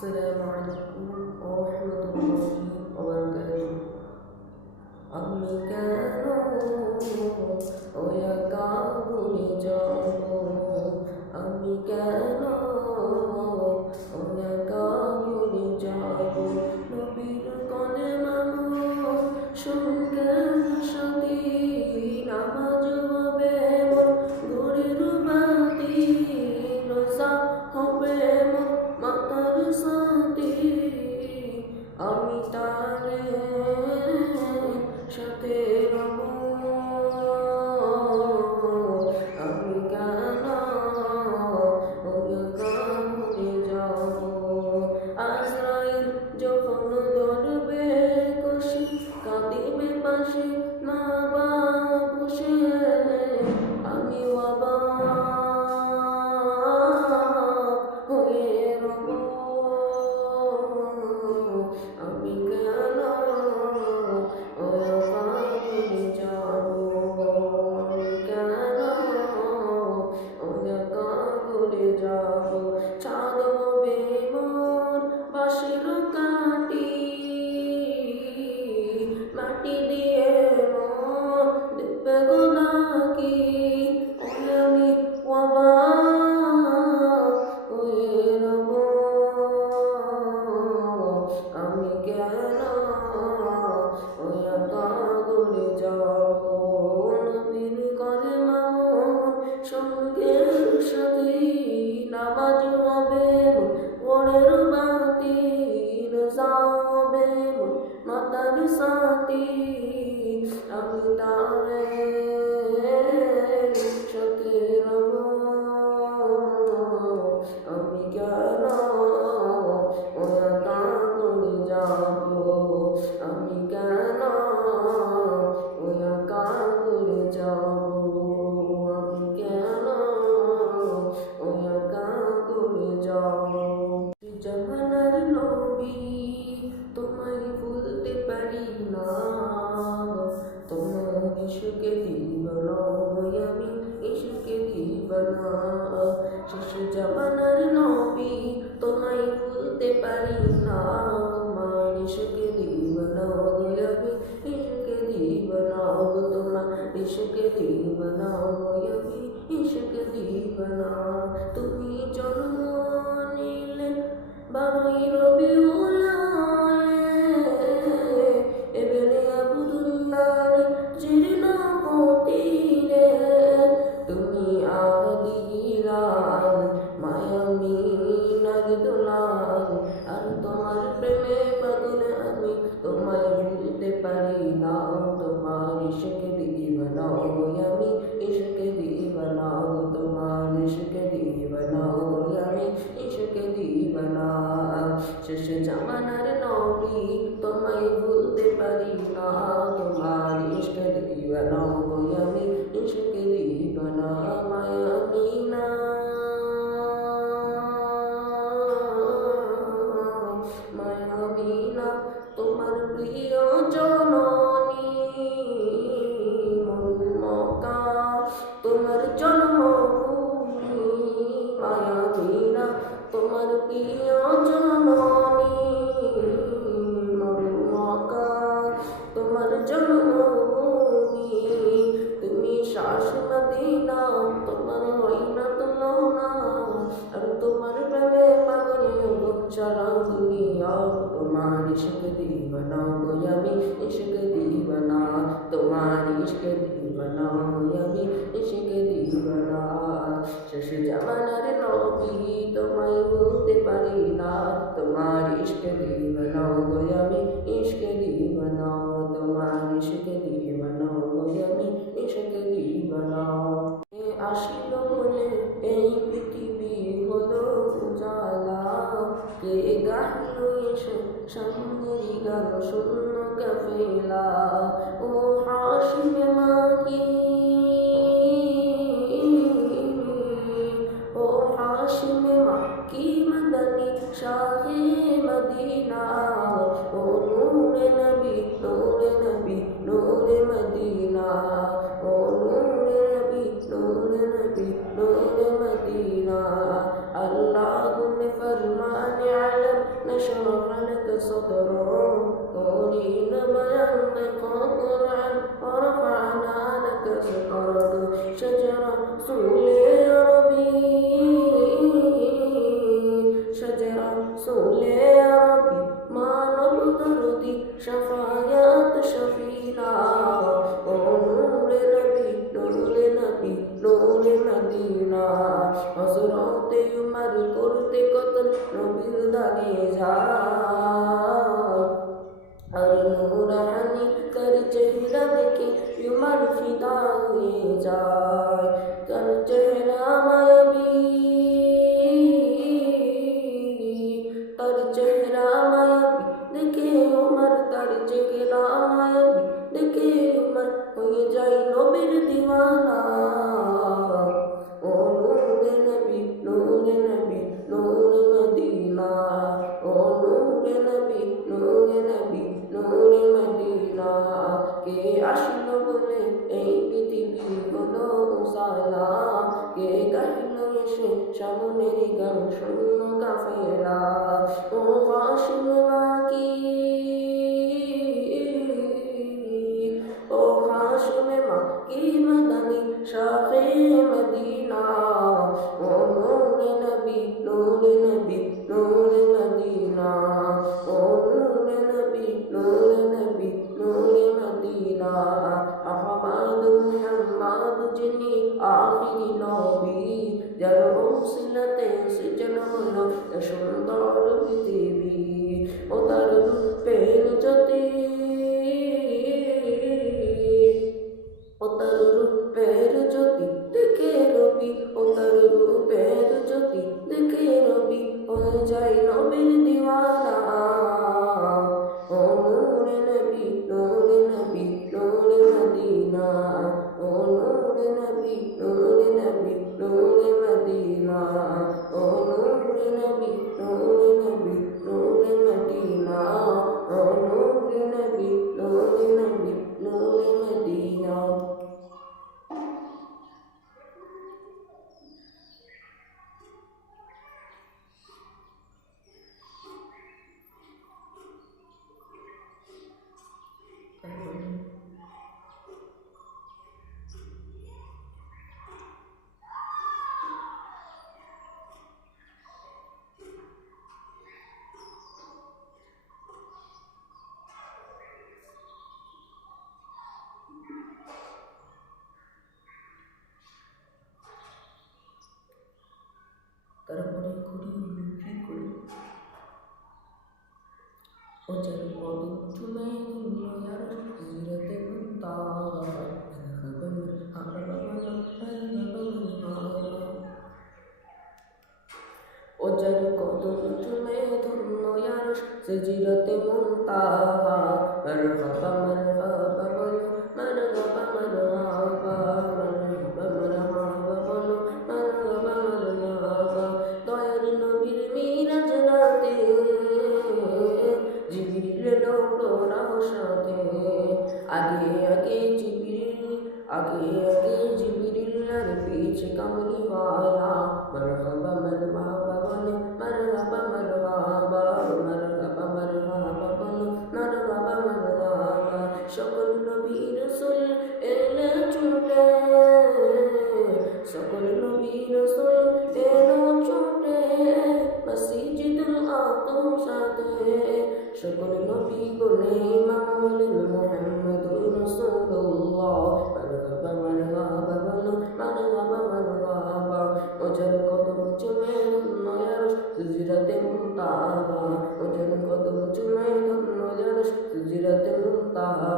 السلام عليكم ورحمة الله وبركاته আমি কেন ওয়া কাবুলে যাব আমি কেন যাব। চাঁদ বেমন বাসের কাটি। মাটি দিয়ে শেষ জমানার নবী তোমায় ভুলতে পারি না তোমার ইসুকে দিবন আমি ইসুকে দিবন তোমার ইসুকে দিবন আমি ইসুকে দিবন তুমি শেষ জামানার নবী তোমায় ভুলতে পারি না। दुनिया तुम्हारी इश्क दीवाना गोयामी इश्क दीवाना तुम्हारी इश्क दीवाना गोयामी इश्क दीवाना শেষ জামানার নবী তোমায় বলতে পারি না তোমার ইশক দিবানাও গোয়ামি ইশক দিবানাও তোমার ইশক দিবানাও গোয়ামি ইশক দিবানাও আসি হয়ে যায় তার চেহারা মায়াবী তার চেহারা মায়াবী দেখে উমর তার চেহারা মায়াবী দেখে উমর হয়ে যায় নবীর দিওয়ানা। ও নূরে নবী নূরে নবী, নূরে মদিনা। ও নূরে নবী নূরে নবী নূরে আসলো বলে এই সালা কে গাইল এসে সামনের গান শূন্য কাফেলা। ও হাসিম বাকি ও হাসিম মাকি মদনী শাহে তারপরে করি কি করি ওজল কদম চুমে দুনিয়ার জিরতে কদম চুমে দুনিয়ার জিরতে মুন্তাহা মারহাবা মারহাবা বলো بيدي جبريل رفيق كملي وعلا مرحبا مرحبا بل مرحبا مرحبا مرحبا مرحبا بل مرحبا مرحبا সকল নবী রসুল এলে ছুটে সকল নবী রসুল এলো ছুটে মসজিদুল আতম সাথে সকল নবী গুণে কদম চুমে নয়ার সুজিরাতে মুনতাহা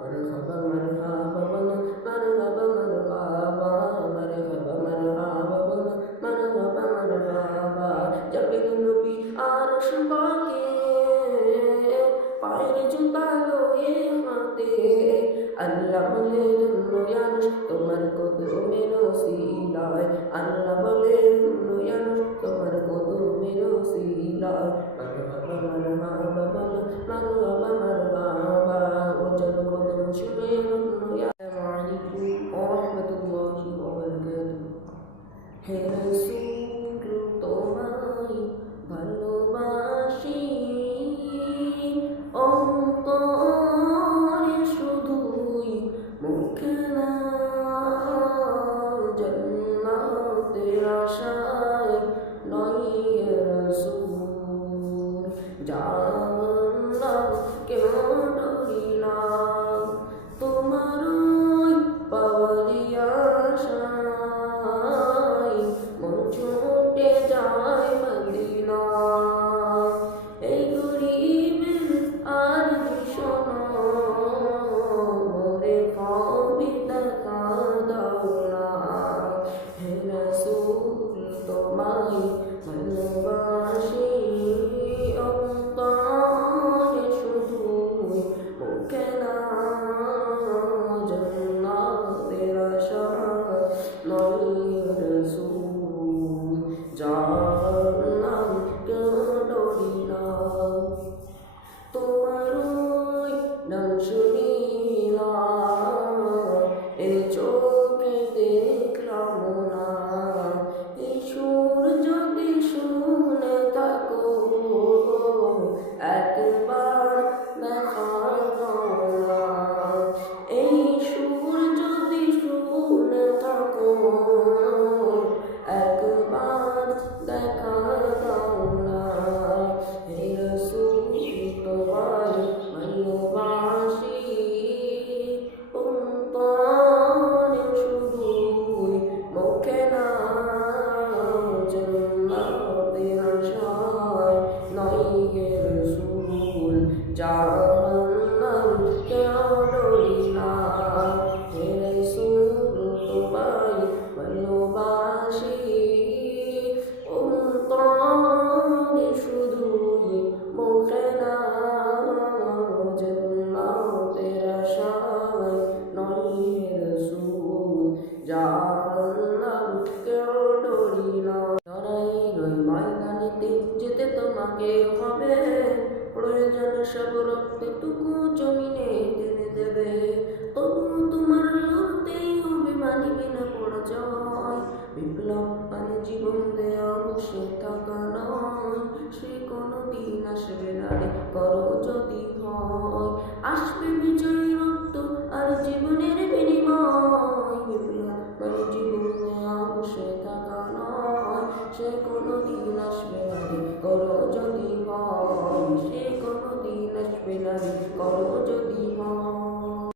মারহাবা মারহাবা বলো মারহাবা মারহাবা মারহাবা মারহাবা বলো মারহাবা মারহাবা জবির নবী আরশ পাকে পায়ের জুতালো এ হাতে আল্লাহ বলে নয়ানুষ তোমার কদমের সিলায় আল্লাহ জীবন